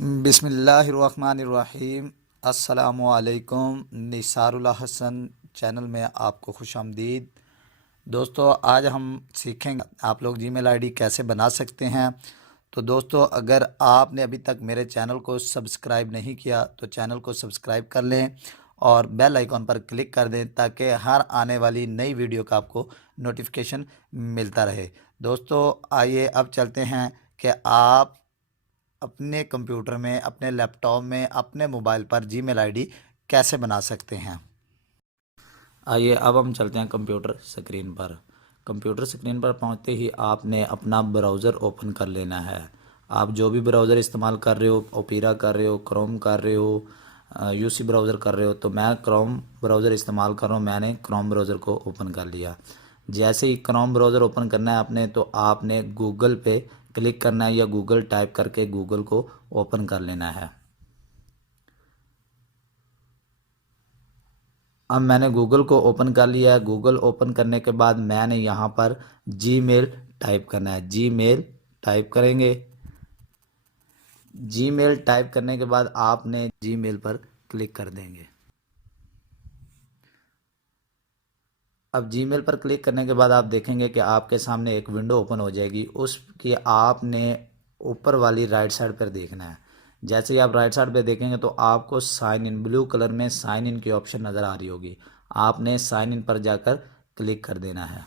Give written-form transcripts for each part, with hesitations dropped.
बिस्मिल्लाहिर्रहमानिर्रहीम। अस्सलामुअलैकुम। निसारुल हसन चैनल में आपको खुशामदीद। दोस्तों, आज हम सीखेंगे आप लोग जीमेल आईडी कैसे बना सकते हैं। तो दोस्तों, अगर आपने अभी तक मेरे चैनल को सब्सक्राइब नहीं किया तो चैनल को सब्सक्राइब कर लें और बेल आइकॉन पर क्लिक कर दें ताकि हर आने वाली नई वीडियो का आपको नोटिफिकेशन मिलता रहे। दोस्तों, आइए अब चलते हैं कि आप अपने कंप्यूटर में, अपने लैपटॉप में, अपने मोबाइल पर जीमेल आईडी कैसे बना सकते हैं। आइए अब हम चलते हैं कंप्यूटर स्क्रीन पर। कंप्यूटर स्क्रीन पर पहुंचते ही आपने अपना ब्राउज़र ओपन कर लेना है। आप जो भी ब्राउज़र इस्तेमाल कर रहे हो, ओपेरा कर रहे हो, क्रोम कर रहे हो, यूसी ब्राउज़र कर रहे हो, तो मैं क्रोम ब्राउज़र इस्तेमाल कर रहा हूँ। मैंने क्रोम ब्राउज़र को ओपन कर लिया। जैसे ही क्रोम ब्राउज़र ओपन करना है आपने, तो आपने गूगल पे क्लिक करना है या गूगल टाइप करके गूगल को ओपन कर लेना है। अब मैंने गूगल को ओपन कर लिया है। गूगल ओपन करने के बाद मैंने यहाँ पर जीमेल टाइप करना है। जीमेल टाइप करेंगे। जीमेल टाइप करने के बाद आपने जीमेल पर क्लिक कर देंगे। अब जीमेल पर क्लिक करने के बाद आप देखेंगे कि आपके सामने एक विंडो ओपन हो जाएगी। उसकी आपने ऊपर वाली राइट साइड पर देखना है। जैसे ही आप राइट साइड पे देखेंगे तो आपको साइन इन, ब्लू कलर में साइन इन की ऑप्शन नज़र आ रही होगी। आपने साइन इन पर जाकर क्लिक कर देना है।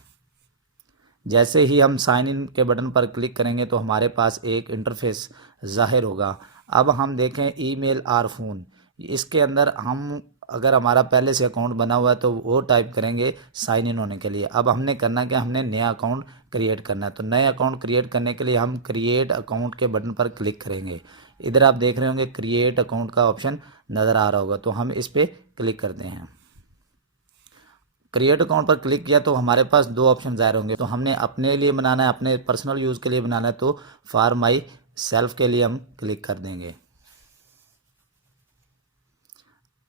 जैसे ही हम साइन इन के बटन पर क्लिक करेंगे तो हमारे पास एक इंटरफेस ज़ाहिर होगा। अब हम देखें ईमेल और फ़ोन, इसके अंदर हम अगर हमारा पहले से अकाउंट बना हुआ है तो वो टाइप करेंगे साइन इन होने के लिए। अब हमने करना है कि हमने नया अकाउंट क्रिएट करना है। तो नए अकाउंट क्रिएट करने के लिए हम क्रिएट अकाउंट के बटन पर क्लिक करेंगे। इधर आप देख रहे होंगे क्रिएट अकाउंट का ऑप्शन नज़र आ रहा होगा, तो हम इस पर क्लिक करते हैं। क्रिएट अकाउंट पर क्लिक किया तो हमारे पास दो ऑप्शन ज़ाहिर होंगे। तो हमने अपने लिए बनाना है, अपने पर्सनल यूज़ के लिए बनाना है, तो फॉर माई सेल्फ के लिए हम क्लिक कर देंगे।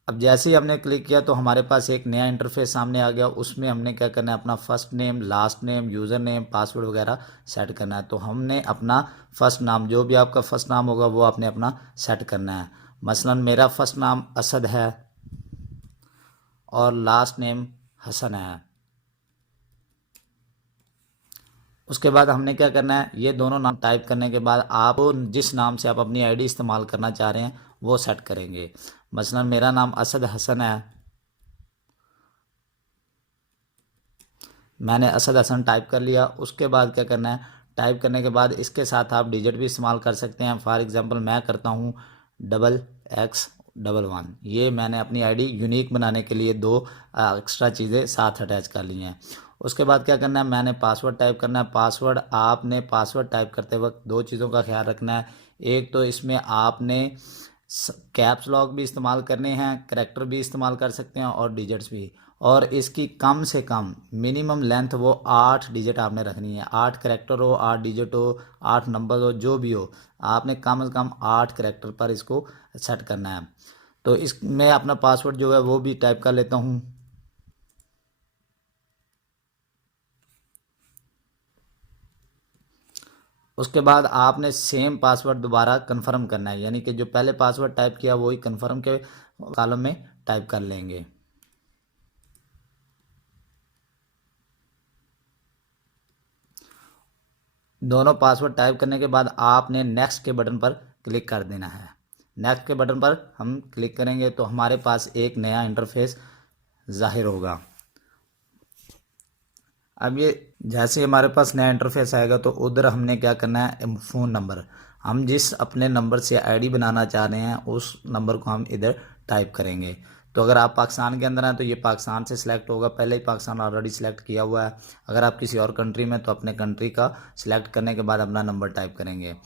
अब जैसे ही हमने क्लिक किया तो हमारे पास एक नया इंटरफेस सामने आ गया। उसमें हमने क्या करना है, अपना first name, last name, user name, password वगैरह सेट करना है। तो हमने अपना फर्स्ट नाम, जो भी आपका फर्स्ट नाम होगा वो आपने अपना सेट करना है। मसलन मेरा फर्स्ट नाम असद है और लास्ट नेम हसन है। उसके बाद हमने क्या करना है, ये दोनों नाम टाइप करने के बाद आप जिस नाम से आप अपनी आईडी इस्तेमाल करना चाह रहे हैं वो सेट करेंगे। मसलन मेरा नाम असद हसन है, मैंने असद हसन टाइप कर लिया। उसके बाद क्या करना है, टाइप करने के बाद इसके साथ आप डिजिट भी इस्तेमाल कर सकते हैं। फॉर एग्जांपल मैं करता हूँ XX11। ये मैंने अपनी आईडी यूनिक बनाने के लिए दो एक्स्ट्रा चीज़ें साथ अटैच कर ली हैं। उसके बाद क्या करना है, मैंने पासवर्ड टाइप करना है। पासवर्ड आपने पासवर्ड टाइप करते वक्त दो चीज़ों का ख्याल रखना है। एक तो इसमें आपने कैप्स लॉक भी इस्तेमाल करने हैं, करैक्टर भी इस्तेमाल कर सकते हैं और डिजिट्स भी। और इसकी कम से कम मिनिमम लेंथ वो 8 डिजिट आपने रखनी है। 8 करैक्टर हो, 8 डिजिट हो, 8 नंबर हो, जो भी हो, आपने कम से कम 8 करैक्टर पर इसको सेट करना है। तो इसमें अपना पासवर्ड जो है वो भी टाइप कर लेता हूँ। उसके बाद आपने सेम पासवर्ड दोबारा कंफर्म करना है, यानी कि जो पहले पासवर्ड टाइप किया वही कंफर्म के कॉलम में टाइप कर लेंगे। दोनों पासवर्ड टाइप करने के बाद आपने नेक्स्ट के बटन पर क्लिक कर देना है। नेक्स्ट के बटन पर हम क्लिक करेंगे तो हमारे पास एक नया इंटरफेस ज़ाहिर होगा। अब ये जैसे हमारे पास नया इंटरफेस आएगा तो उधर हमने क्या करना है, फ़ोन नंबर, हम जिस अपने नंबर से आईडी बनाना चाह रहे हैं उस नंबर को हम इधर टाइप करेंगे। तो अगर आप पाकिस्तान के अंदर हैं तो ये पाकिस्तान से सिलेक्ट होगा, पहले ही पाकिस्तान ऑलरेडी सिलेक्ट किया हुआ है। अगर आप किसी और कंट्री में तो अपने कंट्री का सिलेक्ट करने के बाद अपना नंबर टाइप करेंगे।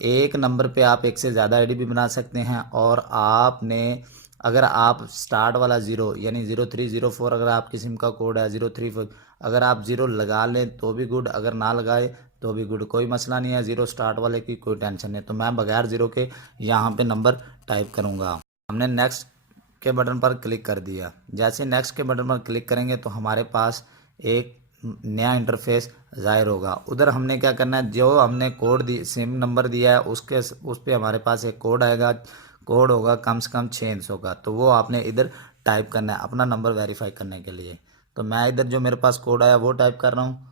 एक नंबर पे आप एक से ज़्यादा आईडी भी बना सकते हैं। और आपने अगर आप स्टार्ट वाला ज़ीरो यानी 0304, अगर आपकी सिम का कोड है 034, अगर आप ज़ीरो लगा लें तो भी गुड, अगर ना लगाए तो भी गुड, कोई मसला नहीं है। ज़ीरो स्टार्ट वाले की कोई टेंशन नहीं। तो मैं बगैर ज़ीरो के यहाँ पे नंबर टाइप करूँगा। हमने नेक्स्ट के बटन पर क्लिक कर दिया। जैसे नेक्स्ट के बटन पर क्लिक करेंगे तो हमारे पास एक नया इंटरफेस ज़ाहिर होगा। उधर हमने क्या करना है, जो हमने कोड दी सिम नंबर दिया है उस पर हमारे पास एक कोड आएगा, कोड होगा कम से कम 6 अंकों का, तो वो आपने इधर टाइप करना है अपना नंबर वेरीफाई करने के लिए। तो मैं इधर जो मेरे पास कोड आया वो टाइप कर रहा हूँ।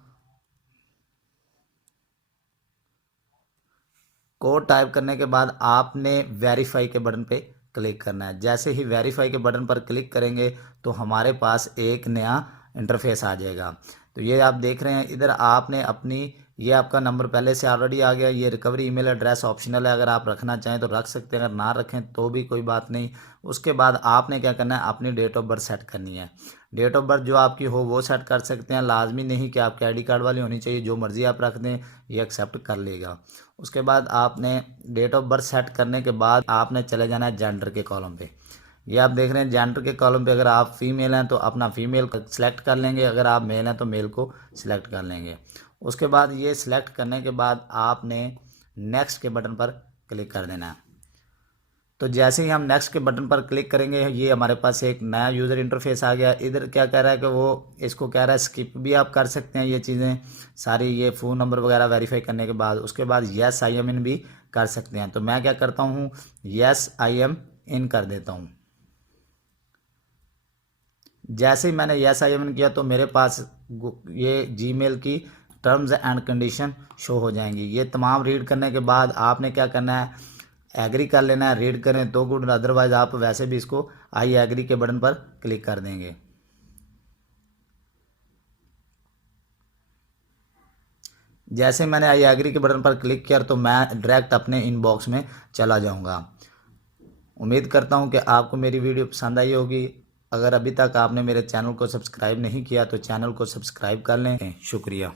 कोड टाइप करने के बाद आपने वेरीफाई के बटन पे क्लिक करना है। जैसे ही वेरीफाई के बटन पर क्लिक करेंगे तो हमारे पास एक नया इंटरफेस आ जाएगा। तो ये आप देख रहे हैं, इधर आपने अपनी, ये आपका नंबर पहले से ऑलरेडी आ गया। ये रिकवरी ईमेल एड्रेस ऑप्शनल है, अगर आप रखना चाहें तो रख सकते हैं, अगर ना रखें तो भी कोई बात नहीं। उसके बाद आपने क्या करना है, अपनी डेट ऑफ बर्थ सेट करनी है। डेट ऑफ बर्थ जो आपकी हो वो सेट कर सकते हैं, लाजमी नहीं कि आपके आईडी कार्ड वाली होनी चाहिए, जो मर्ज़ी आप रख दें, ये एक्सेप्ट कर लेगा। उसके बाद आपने डेट ऑफ बर्थ सेट करने के बाद आपने चले जाना है जेंडर के कॉलम पे। ये आप देख रहे हैं जेंडर के कॉलम पे, अगर आप फीमेल हैं तो अपना फीमेल को सिलेक्ट कर लेंगे, अगर आप मेल हैं तो मेल को सिलेक्ट कर लेंगे। उसके बाद ये सिलेक्ट करने के बाद आपने नेक्स्ट के बटन पर क्लिक कर देना है। तो जैसे ही हम नेक्स्ट के बटन पर क्लिक करेंगे, ये हमारे पास एक नया यूज़र इंटरफेस आ गया। इधर क्या कह रहा है कि वो इसको कह रहा है स्किप भी आप कर सकते हैं ये चीज़ें सारी, ये फ़ोन नंबर वगैरह वेरीफाई करने के बाद। उसके बाद येस आई एम इन भी कर सकते हैं। तो मैं क्या करता हूँ, येस आई एम इन कर देता हूँ। जैसे ही मैंने येस आई एम इन किया तो मेरे पास ये जीमेल की टर्म्स एंड कंडीशन शो हो जाएंगी। ये तमाम रीड करने के बाद आपने क्या करना है, एग्री कर लेना है। रीड करें तो गुड, अदरवाइज आप वैसे भी इसको आई एग्री के बटन पर क्लिक कर देंगे। जैसे मैंने आई एग्री के बटन पर क्लिक किया तो मैं डायरेक्ट अपने इनबॉक्स में चला जाऊंगा। उम्मीद करता हूं कि आपको मेरी वीडियो पसंद आई होगी। अगर अभी तक आपने मेरे चैनल को सब्सक्राइब नहीं किया तो चैनल को सब्सक्राइब कर लें। शुक्रिया।